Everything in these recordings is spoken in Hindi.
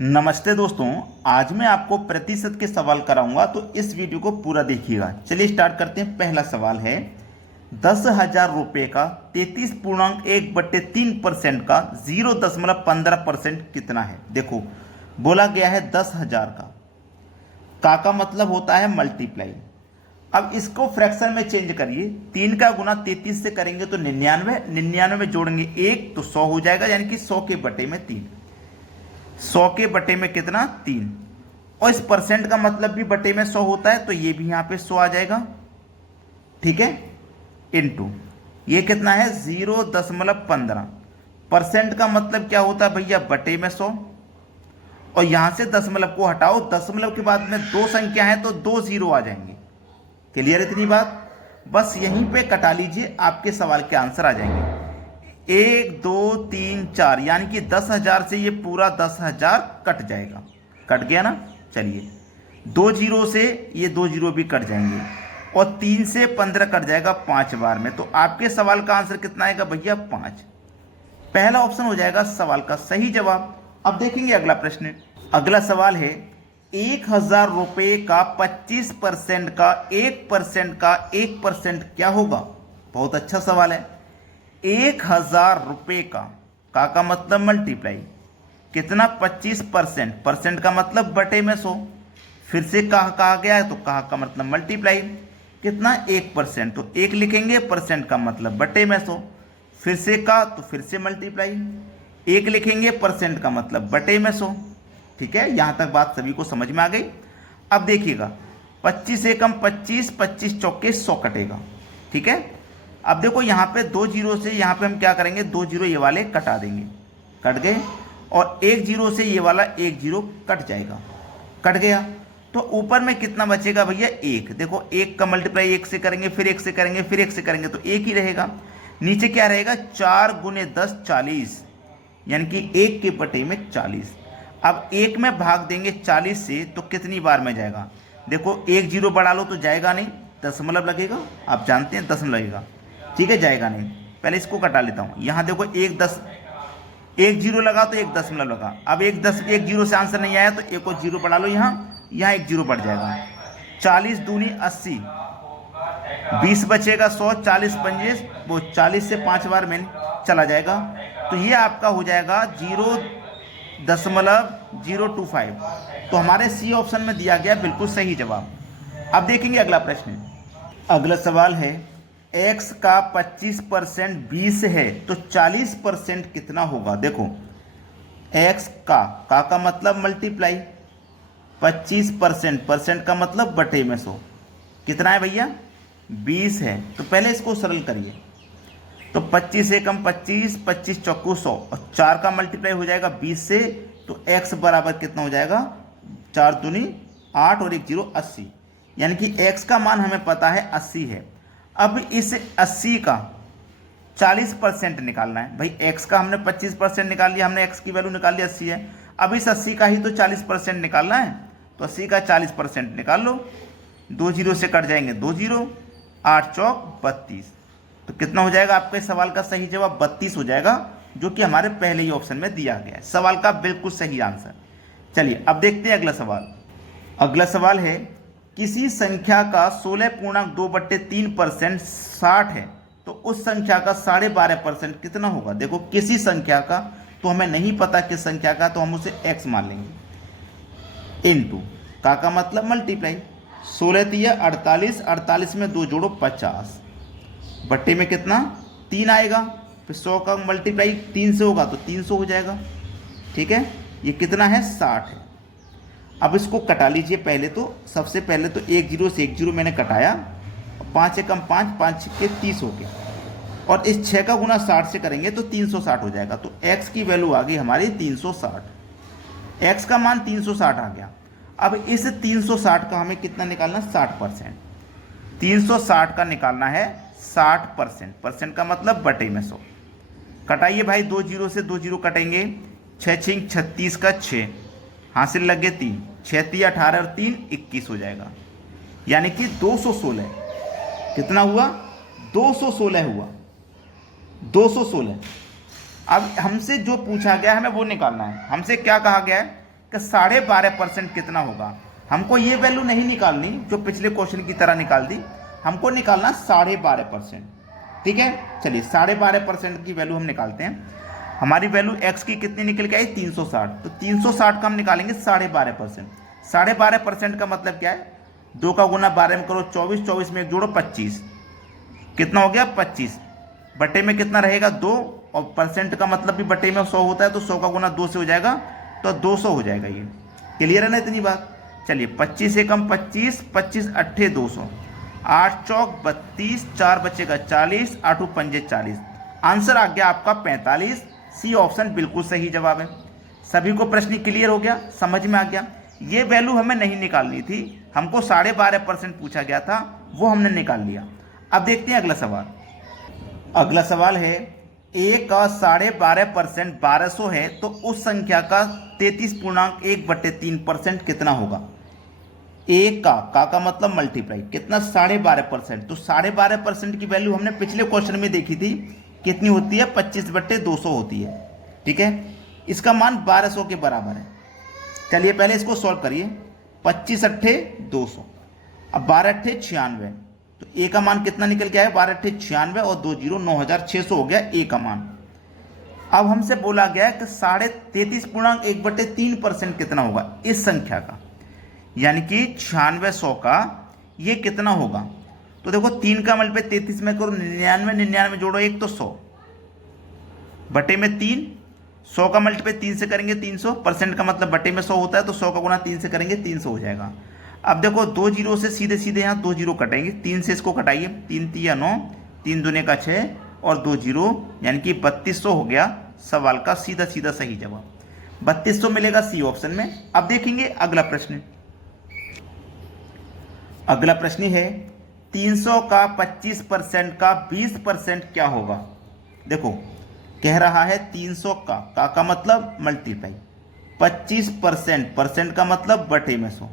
नमस्ते दोस्तों, आज मैं आपको प्रतिशत के सवाल कराऊंगा, तो इस वीडियो को पूरा देखिएगा। चलिए स्टार्ट करते हैं। पहला सवाल है 10,000 रुपये का 33.1/3% का 0.15% कितना है। देखो, बोला गया है 10,000 का मतलब होता है मल्टीप्लाई। अब इसको फ्रैक्शन में चेंज करिए। 3 का गुना 33 से करेंगे तो 99, 99 में जोड़ेंगे 1 तो 100 हो जाएगा, यानी कि 100 के बटे में 3। 100 के बटे में कितना? 3। और इस परसेंट का मतलब भी बटे में 100 होता है, तो ये भी यहां पे 100 आ जाएगा। ठीक है, इनटू ये कितना है 0.15। परसेंट का मतलब क्या होता है भैया? बटे में 100। और यहां से दशमलव को हटाओ, दशमलव के बाद में दो संख्या है तो 2 जीरो आ जाएंगे। क्लियर इतनी बात? बस यहीं पे कटा लीजिए, आपके सवाल के आंसर आ जाएंगे। 1 2 3 4, यानी कि 10,000 से ये पूरा 10,000 कट जाएगा। कट गया ना? चलिए, 2 जीरो से ये 2 जीरो भी कट जाएंगे, और 3 से 15 कट जाएगा 5 बार में। तो आपके सवाल का आंसर कितना आएगा भैया? 5। पहला ऑप्शन हो जाएगा सवाल का सही जवाब। अब देखेंगे अगला प्रश्न। अगला सवाल है 1,000 रुपये का 25% का 1% का 1% क्या होगा? बहुत अच्छा सवाल है। 1,000 रुपये का मतलब मल्टीप्लाई कितना? 25%। परसेंट का मतलब बटे में 100। फिर से कहा गया है तो का मतलब मल्टीप्लाई कितना? 1%, तो 1 लिखेंगे, परसेंट का मतलब बटे में 100। फिर से तो फिर से मल्टीप्लाई 1 लिखेंगे, परसेंट का मतलब बटे में 100। ठीक है, यहां तक बात सभी को समझ में आ गई। अब देखिएगा, 25 से कम 25, 25 चौके 100 कटेगा। ठीक है, अब देखो यहाँ पे 2 जीरो से यहाँ पे हम क्या करेंगे? 2 जीरो ये वाले कटा देंगे, कट गए। और 1 जीरो से ये वाला 1 जीरो कट जाएगा, कट गया। तो ऊपर में कितना बचेगा भैया? 1। देखो, 1 का मल्टीप्लाई 1 से करेंगे, फिर 1 से करेंगे, फिर 1 से करेंगे, तो 1 ही रहेगा। नीचे क्या रहेगा? 4 गुने 10 40, यानी कि 1 के बटे में 40। अब 1 में भाग देंगे 40 से तो कितनी बार में जाएगा? देखो, 1 जीरो बढ़ा लो तो जाएगा नहीं, दशमलव लगेगा। आप जानते हैं दशमलव लगेगा। ठीक है, जाएगा नहीं। पहले इसको कटा लेता हूं। यहां देखो, 1 जीरो लगा तो 1 दशमलव लगा। अब 1 जीरो से आंसर नहीं आया तो 1 और जीरो बढ़ा लो, यहाँ 1 जीरो बढ़ जाएगा। 40 दूनी 80, 20 बचेगा 100, 40 पंजे वो 40 से 5 बार में चला जाएगा। तो ये आपका हो जाएगा 0.025। तो हमारे सी ऑप्शन में दिया गया बिल्कुल सही जवाब। अब देखेंगे अगला प्रश्न। अगला सवाल है x का 25% 20 है तो 40% कितना होगा? देखो, x का मतलब मल्टीप्लाई 25%, परसेंट का मतलब बटे में 100। कितना है भैया? 20 है। तो पहले इसको सरल करिए। तो 25 से कम 25, 25 चौको 100, और 4 का मल्टीप्लाई हो जाएगा 20 से, तो x बराबर कितना हो जाएगा? 4 दूनी 8 और 1 जीरो 80, यानी कि x का मान हमें पता है 80 है। अब इस 80 का 40% निकालना है। भाई x का हमने 25% निकाल लिया, हमने x की वैल्यू निकाल ली 80 है। अब इस 80 का ही तो 40% निकालना है, तो 80 का 40% निकाल लो। 2 जीरो से कट जाएंगे 2 जीरो, 8 चौक 32। तो कितना हो जाएगा? आपके सवाल का सही जवाब 32 हो जाएगा, जो कि हमारे पहले ही ऑप्शन में दिया गया है। सवाल का बिल्कुल सही आंसर। चलिए अब देखते हैं अगला सवाल। अगला सवाल है किसी संख्या का 16.2/3% 60 है तो उस संख्या का 12.5% कितना होगा? देखो, किसी संख्या का तो हमें नहीं पता किस संख्या का, तो हम उसे x मान लेंगे। इनटू का मतलब मल्टीप्लाई 16 तिया 48, 48 में 2 जोड़ो 50, बट्टे में कितना? 3 आएगा। फिर 100 का मल्टीप्लाई 3 से होगा तो 300 हो जाएगा। ठीक है, ये कितना है? 60 है। अब इसको कटा लीजिए। पहले तो सबसे पहले तो 1 जीरो से 1 जीरो मैंने कटाया, 5 से कम 5, 5 के 30 हो गया, और इस 6 का गुना 60 से करेंगे तो 360 हो जाएगा। तो x की वैल्यू आ गई हमारी 360। x का मान 360 आ गया। अब इस 360 का हमें कितना निकालना? 60%। 360 का निकालना है 60%, परसेंट का मतलब बटे में 100। कटाइए भाई, 2 जीरो से 2 जीरो कटेंगे, 6 छिंग 36 का 6, हासिल लगे 3, 6 × 18 और 3 21 हो जाएगा, यानी कि 216। कितना हुआ? 216 हुआ, 216। अब हमसे जो पूछा गया है हमें वो निकालना है। हमसे क्या कहा गया है कि 12.5% कितना होगा। हमको ये वैल्यू नहीं निकालनी जो पिछले क्वेश्चन की तरह निकाल दी, हमको निकालना 12.5%। ठीक है, चलिए 12.5% की वैल्यू हम निकालते हैं। हमारी वैल्यू x की कितनी निकल के आई 360, तो 360 का हम निकालेंगे 12.5%। 12.5% का मतलब क्या है, 2 का गुना 12 में करो 24, 24 में एक जोड़ो 25, कितना हो गया 25, बटे में कितना रहेगा 2, और परसेंट का मतलब भी बटे में 100 होता है, तो 100 का गुना 2 से हो जाएगा, तो 200 हो जाएगा। ये क्लियर है ना इतनी बात। चलिए 25 से कम 25, 25 अट्ठे 200, 8 चौक 32, 4 बचेगा 40, 8 पंजे 40, आंसर आ गया आपका 45। सी ऑप्शन बिल्कुल सही जवाब है। सभी को प्रश्न क्लियर हो गया, समझ में आ गया। ये वैल्यू हमें नहीं निकालनी थी, हमको 12.5% पूछा गया था, वो हमने निकाल लिया। अब देखते हैं अगला सवाल। अगला सवाल है a का 12.5% 1200 है, तो उस संख्या का 33.1/3% कितना होगा। a का मतलब मल्टीप्लाई कितना 12.5%, तो 12.5% की वैल्यू हमने पिछले क्वेश्चन में देखी थी, कितनी होती है 25/200 होती है। ठीक है, इसका मान 1200 के बराबर है। चलिए पहले इसको सॉल्व करिए, 25 अट्ठे 200, अब 12 अट्ठे 96, तो ए का मान कितना निकल के आया 12 अट्ठे 96 और 2 जीरो 9600 हो गया ए का मान। अब हमसे बोला गया है कि 33.1/3% कितना होगा इस संख्या का, यानी कि 9600 का ये कितना होगा। तो देखो 3 का मल्टीप्लाई 33 में करो 99, 99 जोड़ो 1 तो 100, बटे में 3, 100 का मल्टीप्लाई 3 से करेंगे 300, परसेंट का मतलब बटे में 100 होता है, तो 100 का गुना 3 से करेंगे 300 हो जाएगा। अब देखो 2 जीरो से सीधे सीधे यहाँ 2 जीरो कटेंगे, 3 से इसको कटाइए, 3 तिया 9, 3 दूने का 6 और 2 जीरो, यानी कि 3200 हो गया सवाल का सीधा सीधा सही जवाब। 3200 मिलेगा सी ऑप्शन में। अब देखेंगे अगला प्रश्न। अगला प्रश्न है 300 का 25% का 20% क्या होगा। देखो कह रहा है 300 का मतलब मल्टीप्लाई, 25% परसेंट का मतलब बटे में 100,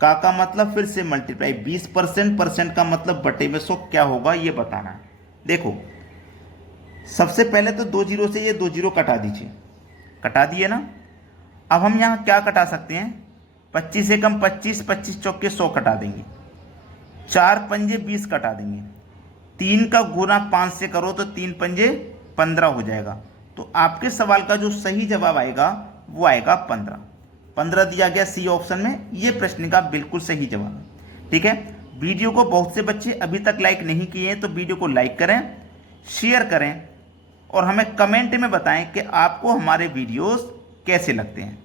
का मतलब फिर से मल्टीप्लाई, 20% परसेंट का मतलब बटे में 100 क्या होगा ये बताना है। देखो सबसे पहले तो 2 जीरो से ये 2 जीरो कटा दीजिए, कटा दिए ना। अब हम यहाँ क्या कटा सकते हैं, 25 से कम 25, 25 चौके 100 कटा देंगे, 4 पंजे 20 कटा देंगे, 3 का गुना 5 से करो तो 3 पंजे 15 हो जाएगा। तो आपके सवाल का जो सही जवाब आएगा वो आएगा 15 दिया गया सी ऑप्शन में। ये प्रश्न का बिल्कुल सही जवाब है। ठीक है, वीडियो को बहुत से बच्चे अभी तक लाइक नहीं किए हैं, तो वीडियो को लाइक करें, शेयर करें और हमें कमेंट में बताएं कि आपको हमारे वीडियोस कैसे लगते हैं।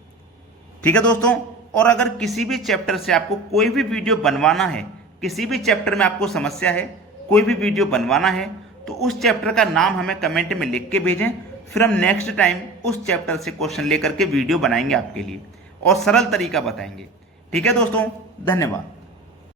ठीक है दोस्तों, और अगर किसी भी चैप्टर से आपको कोई भी वीडियो बनवाना है, किसी भी चैप्टर में आपको समस्या है, कोई भी वीडियो बनवाना है, तो उस चैप्टर का नाम हमें कमेंट में लिख के भेजें, फिर हम नेक्स्ट टाइम उस चैप्टर से क्वेश्चन लेकर के वीडियो बनाएंगे आपके लिए और सरल तरीका बताएंगे। ठीक है दोस्तों, धन्यवाद।